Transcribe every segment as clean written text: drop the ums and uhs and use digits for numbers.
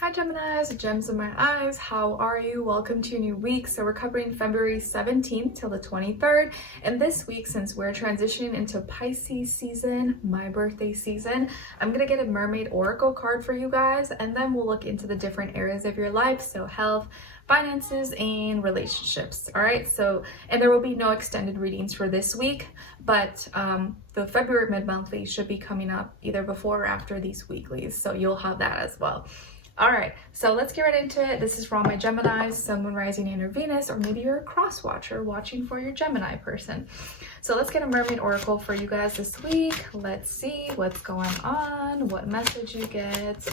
Hi Geminis, gems in my eyes, how are you? Welcome to a new week. So we're covering February 17th till the 23rd. And this week, since we're transitioning into Pisces season, my birthday season, I'm gonna get a Mermaid Oracle card for you guys, and then we'll look into the different areas of your life, so health, finances, and relationships. All right, so, and there will be no extended readings for this week, but the February mid-monthly should be coming up either before or after these weeklies, so you'll have that as well. All right, so let's get right into it. This is for all my Geminis, Sun, Moon, Rising, and or Venus, or maybe you're a cross watcher watching for your Gemini person. So let's get a Mermaid Oracle for you guys this week. Let's see what's going on, what message you get.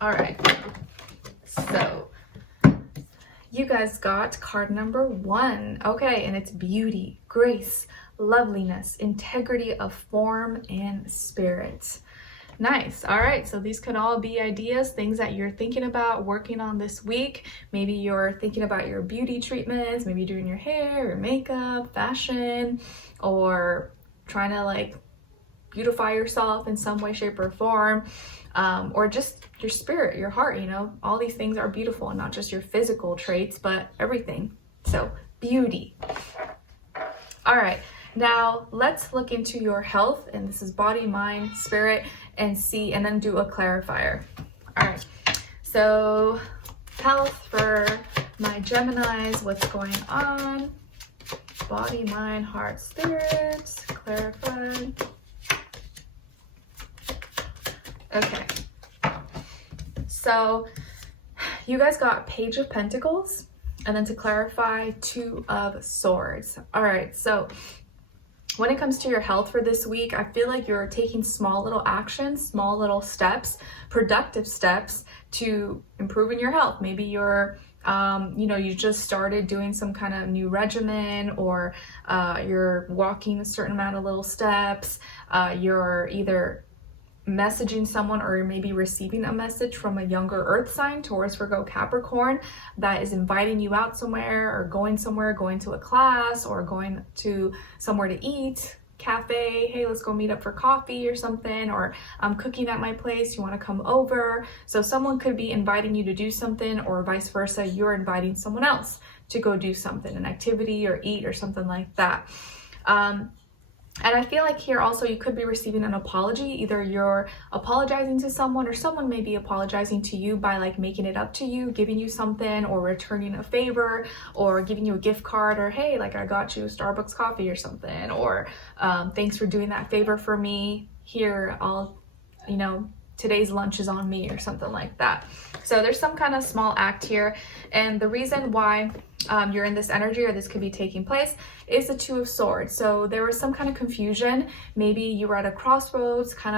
All right, so you guys got card number 1. Okay, and it's beauty, grace, loveliness, integrity of form and spirit. Nice. All right, so these can all be ideas, things that you're thinking about working on this week. Maybe you're thinking about your beauty treatments, maybe doing your hair or makeup, fashion, or trying to like beautify yourself in some way, shape, or form, or just your spirit, your heart. You know, all these things are beautiful, and not just your physical traits, but everything. So beauty. All right, now let's look into your health, and this is body, mind, spirit, and see, and then do a clarifier. All right, so health for my Geminis, what's going on? Body, mind, heart, spirit, clarify. Okay, so you guys got Page of Pentacles, and then to clarify, 2 of Swords. All right, so when it comes to your health for this week, I feel like you're taking small little actions, small little steps, productive steps to improving your health. Maybe you're, you just started doing some kind of new regimen, or you're walking a certain amount of little steps. You're either messaging someone, or maybe receiving a message from a younger earth sign, Taurus, Virgo, Capricorn, that is inviting you out somewhere, or going somewhere, going to a class, or going to somewhere to eat, cafe, hey, let's go meet up for coffee or something, or I'm cooking at my place, you want to come over. So someone could be inviting you to do something, or vice versa, you're inviting someone else to go do something, an activity or eat or something like that. And I feel like here also you could be receiving an apology. Either you're apologizing to someone, or someone may be apologizing to you by like making it up to you, giving you something, or returning a favor, or giving you a gift card, or hey, like I got you a Starbucks coffee or something, or thanks for doing that favor for me. Here, today's lunch is on me, or something like that. So there's some kind of small act here. And the reason why you're in this energy, or this could be taking place, is the 2 of Swords. So there was some kind of confusion. Maybe you were at a crossroads, kind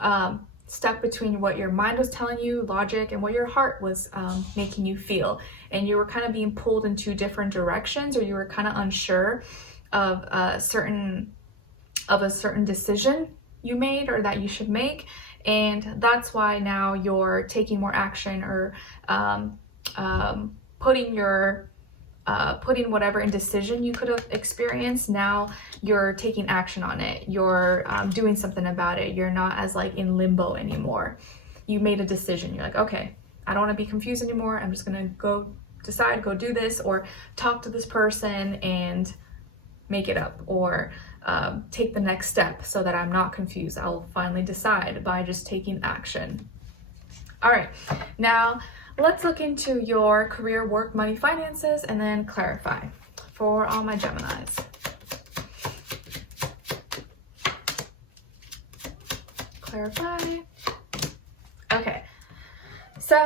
of stuck between what your mind was telling you, logic, and what your heart was making you feel. And you were kind of being pulled in 2 different directions, or you were kind of unsure of a certain decision you made, or that you should make. And that's why now you're taking more action, or putting whatever indecision you could have experienced, now you're taking action on it. You're doing something about it. You're not as like in limbo anymore. You made a decision. You're like, okay, I don't want to be confused anymore. I'm just gonna go do this, or talk to this person and make it up, or take the next step so that I'm not confused. I'll finally decide by just taking action. All right, now let's look into your career, work, money, finances, and then clarify for all my Geminis. Clarify. Okay, so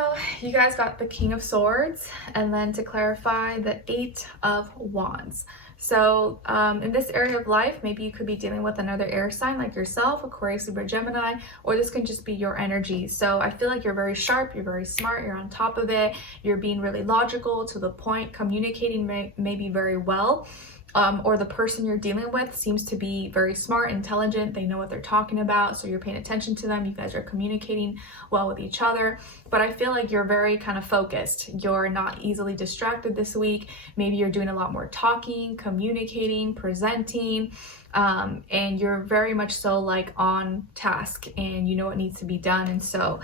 you guys got the King of Swords, and then to clarify, the 8 of Wands. So in this area of life, maybe you could be dealing with another air sign like yourself, Aquarius, Libra, Gemini, or this can just be your energy. So I feel like you're very sharp, you're very smart, you're on top of it, you're being really logical, to the point, communicating maybe very well. Or the person you're dealing with seems to be very smart, intelligent, they know what they're talking about, so you're paying attention to them, you guys are communicating well with each other. But I feel like you're very kind of focused, you're not easily distracted this week. Maybe you're doing a lot more talking, communicating, presenting, and you're very much so like on task and you know what needs to be done. And so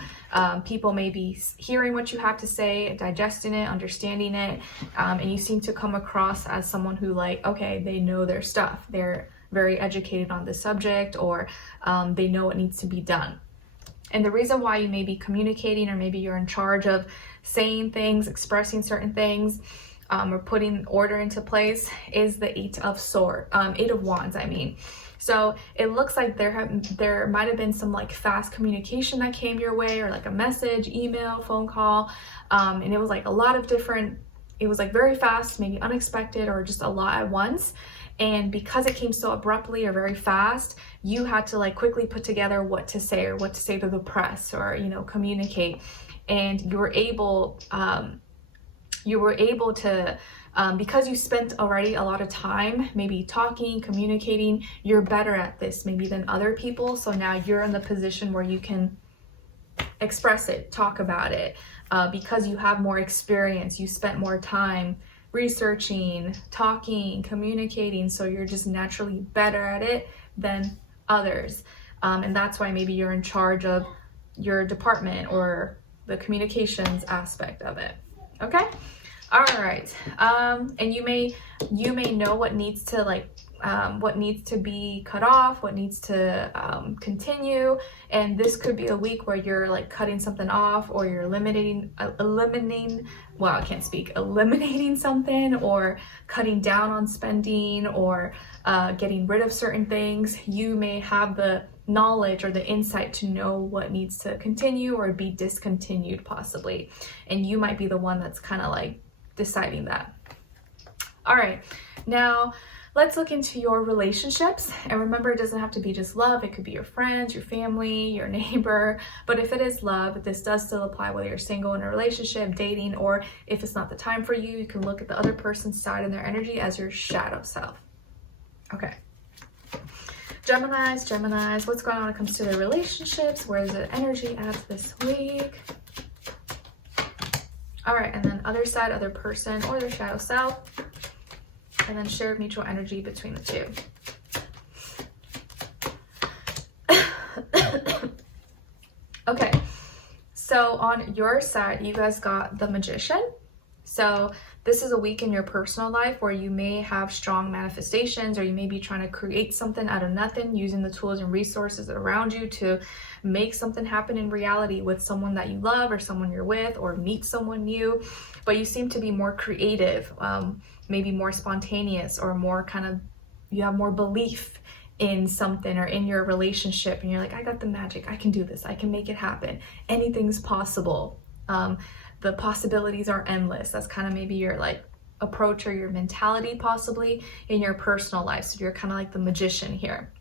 people may be hearing what you have to say, digesting it, understanding it, and you seem to come across as someone who like, okay, they know their stuff. They're very educated on the subject, or they know what needs to be done. And the reason why you may be communicating, or maybe you're in charge of saying things, expressing certain things, or putting order into place, is the Eight of Wands, I mean. So it looks like there might have been some like fast communication that came your way, or like a message, email, phone call, and it was like a lot of different, it was like very fast, maybe unexpected, or just a lot at once. And because it came so abruptly or very fast, you had to like quickly put together what to say, or what to say to the press, or, you know, communicate. And you were able to, because you spent already a lot of time maybe talking, communicating, you're better at this maybe than other people. So now you're in the position where you can express it, talk about it, because you have more experience, you spent more time researching, talking, communicating, so you're just naturally better at it than others. And that's why maybe you're in charge of your department or the communications aspect of it. Okay? All right. And you may know what needs to what needs to be cut off, what needs to continue. And this could be a week where you're like cutting something off, or you're eliminating something, or cutting down on spending, or getting rid of certain things. You may have the knowledge or the insight to know what needs to continue or be discontinued possibly. And you might be the one that's kind of like deciding that. All right, now let's look into your relationships. And remember, it doesn't have to be just love. It could be your friends, your family, your neighbor. But if it is love, this does still apply whether you're single, in a relationship, dating, or if it's not the time for you, you can look at the other person's side and their energy as your shadow self. Okay. Geminis, what's going on when it comes to their relationships? Where's the energy at this week? All right, and then other side, other person, or their shadow self. And then shared mutual energy between the two. Okay, so on your side, you guys got the Magician. So this is a week in your personal life where you may have strong manifestations, or you may be trying to create something out of nothing, using the tools and resources around you to make something happen in reality with someone that you love, or someone you're with, or meet someone new. But you seem to be more creative, maybe more spontaneous, or more kind of, you have more belief in something or in your relationship, and you're like, I got the magic, I can do this, I can make it happen, anything's possible. The possibilities are endless. That's kind of maybe your like approach or your mentality possibly in your personal life. So you're kind of like the Magician here.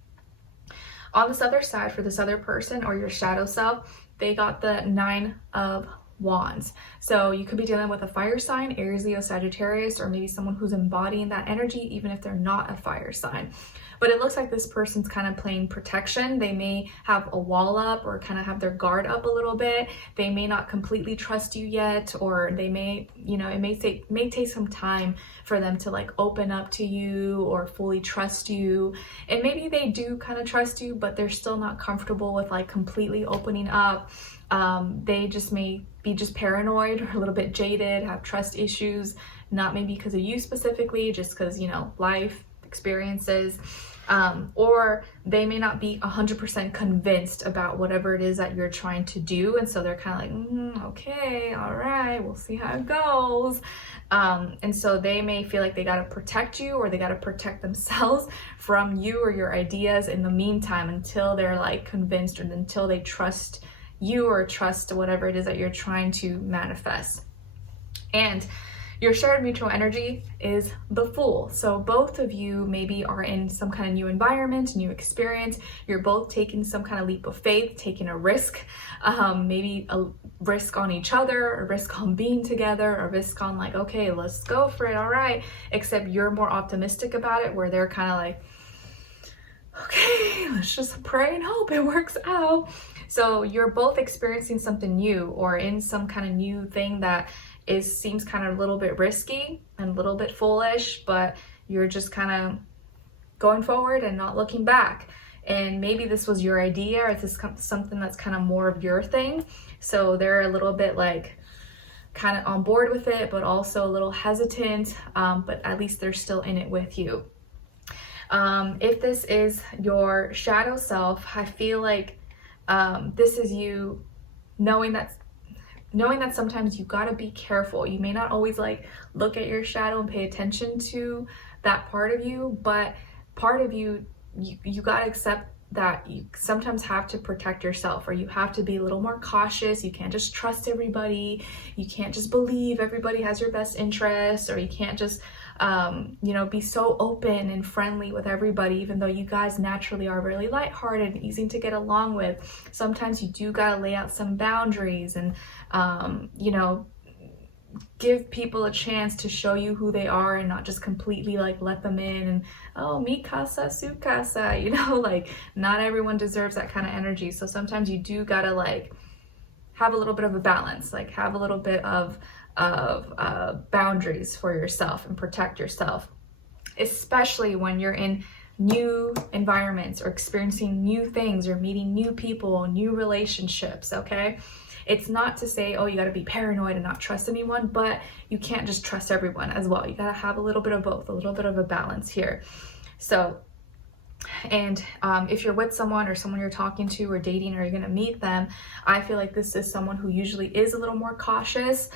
On this other side, for this other person or your shadow self, they got the Nine of Wands. So you could be dealing with a fire sign, Aries, Leo, Sagittarius, or maybe someone who's embodying that energy even if they're not a fire sign. But it looks like this person's kind of playing protection. They may have a wall up, or kind of have their guard up a little bit. They may not completely trust you yet, or they may, you know, it may take some time for them to like open up to you or fully trust you. And maybe they do kind of trust you, but they're still not comfortable with like completely opening up. They just may be just paranoid, or a little bit jaded, have trust issues, not maybe because of you specifically, just because, you know, life experiences, or they may not be 100% convinced about whatever it is that you're trying to do, and so they're kind of like, okay, all right, we'll see how it goes. And so they may feel like they got to protect you, or they got to protect themselves from you or your ideas in the meantime, until they're like convinced, or until they trust you or trust whatever it is that you're trying to manifest. And your shared mutual energy is the Fool. So both of you maybe are in some kind of new environment, new experience. You're both taking some kind of leap of faith, taking a risk, maybe a risk on each other, a risk on being together, a risk on like, okay, let's go for it, all right. Except you're more optimistic about it, where they're kind of like, okay, let's just pray and hope it works out. So you're both experiencing something new, or in some kind of new thing that seems kind of a little bit risky and a little bit foolish, but you're just kind of going forward and not looking back. And maybe this was your idea, or this is something that's kind of more of your thing. So they're a little bit like kind of on board with it, but also a little hesitant, but at least they're still in it with you. If this is your shadow self, I feel like this is you knowing that sometimes you gotta be careful. You may not always like look at your shadow and pay attention to that part of you, but part of you gotta accept that you sometimes have to protect yourself, or you have to be a little more cautious. You can't just trust everybody. You can't just believe everybody has your best interests, or you can't just be so open and friendly with everybody, even though you guys naturally are really lighthearted and easy to get along with. Sometimes you do gotta lay out some boundaries and give people a chance to show you who they are, and not just completely like let them in and, oh, mi casa, su casa, like not everyone deserves that kind of energy. So sometimes you do gotta like have a little bit of a balance, like have a little bit of boundaries for yourself and protect yourself, especially when you're in new environments or experiencing new things or meeting new people, new relationships, okay? It's not to say, oh, you got to be paranoid and not trust anyone, but you can't just trust everyone as well. You got to have a little bit of both, a little bit of a balance here. So, and if you're with someone or someone you're talking to or dating, or you're going to meet them, I feel like this is someone who usually is a little more cautious.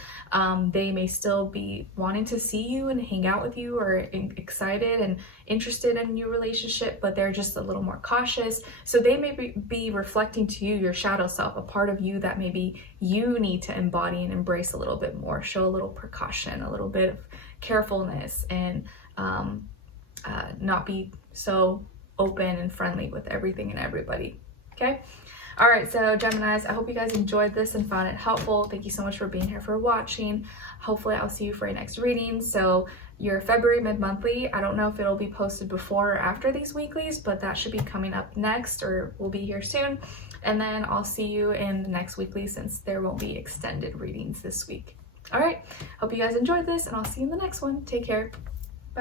They may still be wanting to see you and hang out with you, or excited and interested in a new relationship, but they're just a little more cautious. So they may be reflecting to you, your shadow self, a part of you that maybe you need to embody and embrace a little bit more, show a little precaution, a little bit of carefulness, and not be so open and friendly with everything and everybody. Okay. All right, so Geminis, I hope you guys enjoyed this and found it helpful. Thank you so much for being here, for watching. Hopefully I'll see you for your next reading. So your February mid-monthly, I don't know if it'll be posted before or after these weeklies, but that should be coming up next, or will be here soon. And then I'll see you in the next weekly, since there won't be extended readings this week. All right, hope you guys enjoyed this, and I'll see you in the next one. Take care.